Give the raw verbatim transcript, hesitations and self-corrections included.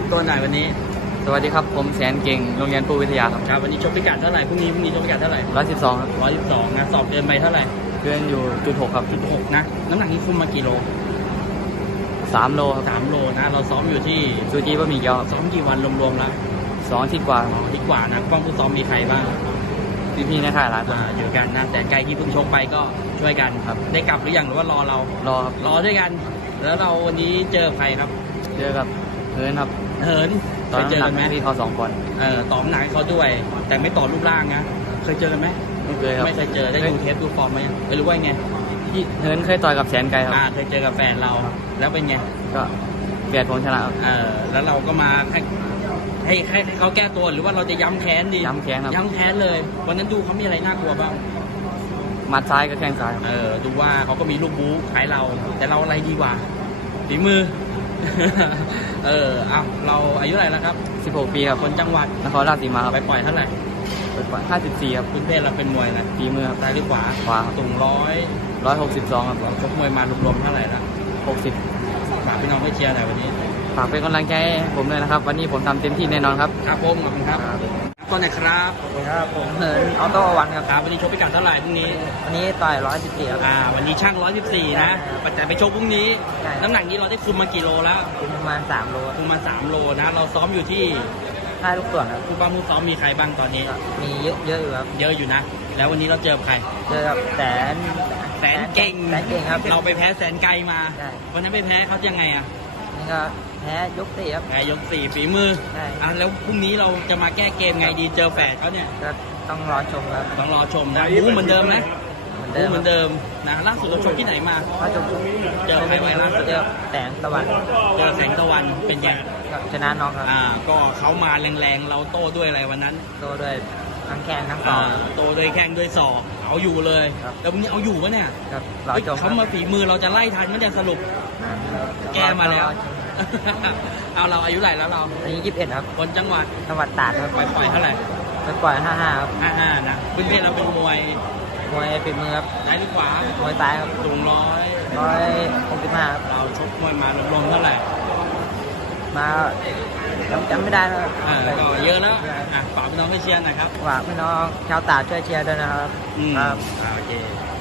ำตัวหน่อยวันนี้สวัสดีครับผมแสนเก่งโรงเรียนปูวิทยาครับครับวันนี้ชกพิกัดเท่าไหร่พรุ่งนี้พรุ่งนี้ชกพิกัดเท่าไหร่ร้อยสิบสองครับร้อยสิบสองนะสอบเกินไปเท่าไหร่เกินอยู่จุดหกครับจุดหกนะน้ำหนักนี้คุมมากี่โลสามโลครับสามโลนะเราซ้อมอยู่ที่ซูจีบะหมี่เกี๊ยวซ้อมกี่วันรวมๆแล้วสองอาทิตย์กว่าอาทิตย์กว่านะกองผู้ซ้อมมีใครบ้างพี่ๆในค่ายหลายคนอยู่กันนะแต่ไกลที่เพิ่งชกไปก็ช่วยกันครับได้กลับหรือยังหรือว่ารอเรารอครับรอด้วยกันแล้วเราวันนี้เจอใครครับเจอกับเฮิร์นครับเฮิร์นตอนเจอกันไหมที่เขาสองคนเออต่อหนักเขาด้วยแต่ไม่ต่อรูปร่างนะเคยเจอกันไหมไม่เคยครับไม่เคยเจอได้ดูเทปดูฟอร์มไหมไม่รู้ว่าไงที่เฮิร์นเคยต่อยกับแสนไกลครับอ่าเคยเจอกับแฟนเราแล้วเป็นไงก็แฟนผมชนะครับเออแล้วเราก็มาให้ให้ให้เขาแก้ตัวหรือว่าเราจะย้ำแค้นดีย้ำแค้นครับย้ำแค้นเลยวันนั้นดูเขามีอะไรน่ากลัวบ้างมัดซ้ายกับแข้งซ้ายเออดูว่าเขาก็มีลูกบู๊คล้ายเราแต่เราอะไรดีกว่าฝีมือ เออเอาเราอายุเท่าไหร่แล้วครับสิบหกปีครับคนจังหวัดนครราชสีมาครับไปปล่อยเท่าไหร่ไปปล่อยห้าสิบสี่ครับคุณเพศเราเป็นมวยนะฝีมือครับซ้ายหรือขวาขวาสูงร้อยร้อยหกสิบสองครับชกมวยมารวมๆเท่าไหร่ละหกสิบฝากพี่น้องให้เชียร์หน่อยวันนี้ฝากเป็นกำลังใจให้ผมด้วยนะครับวันนี้ผมทำเต็มที่แน่นอนครับครับผมขอบคุณครับต้นไหนครับขอบคุณครับผมเหินออโต้วันครับครับวันนี้ชกพิกัดเท่าไหร่พรุ่งนี้วันนี้ต่อยร้อยสิบสี่ครับอ่าวันนี้ช่างร้อยสิบสี่นะแต่ไปชกพรุ่งนี้น้ำหนักนี้เราได้คุมมากี่โลแล้วคุมประมาณสามโลคุมมาสามโลนะเราซ้อมอยู่ที่ค่ายลูกส่วนครับผู้บ้าผู้ซ้อมมีใครบ้างตอนนี้มีเยอะเยอะอยู่ครับเยอะอยู่นะแล้ววันนี้เราเจอใครเจอกับแสนแสนเก่งแสนเก่งครับเราไปแพ้แสนไกลมาวันนั้นไปแพ้เขายังไงอ่ะนี่ก็แพ้ยกสี่ครับแพ้ยกสี่ฝีมือใช่อ่ะแล้วพรุ่งนี้เราจะมาแก้เกมไงดีเจอแฝดเขาเนี่ยก็ต้องรอชมครับต้องรอชมนะรู้เหมือนเดิมนะรู้เหมือนเดิมนะล่าสุดเราชกที่ไหนมาก็ชมเจอใครไว้ล่าสุดเจอแสงตะวันเจอแสงตะวันเป็นไงชนะน้องครับอ่าก็เขามาแรงๆเราโต้ด้วยอะไรวันนั้นโต้ด้วยทั้งแข้งทั้งศอกโต้ด้วยแข้งด้วยศอกเอาอยู่เลยแล้ววันนี้เอาอยู่ปะเนี่ยเขามาฝีมือเราจะไล่ทันมันจะสรุปแก้มาแล้วเอาเราอายุไหร่แล้วเราอายุยี่สิบเอ็ดครับคนจังหวัดจังหวัดตากครับไปปล่อยเท่าไหร่ไปปล่อยห้าห้าครับห้าห้านะพื้นเพเราเป็นมวยมวยฝีมือครับซ้ายหรือขวามวยซ้ายครับสูงร้อยร้อยหกสิบห้าครับเราชกมวยมารวมๆเท่าไหร่มาจำจำไม่ได้แล้วอ่าก็เยอะแล้วอ่ะฝากพี่น้องให้เชียร์หน่อยครับฝากพี่น้องชาวตากช่วยเชียร์ด้วยนะครับครับโอเค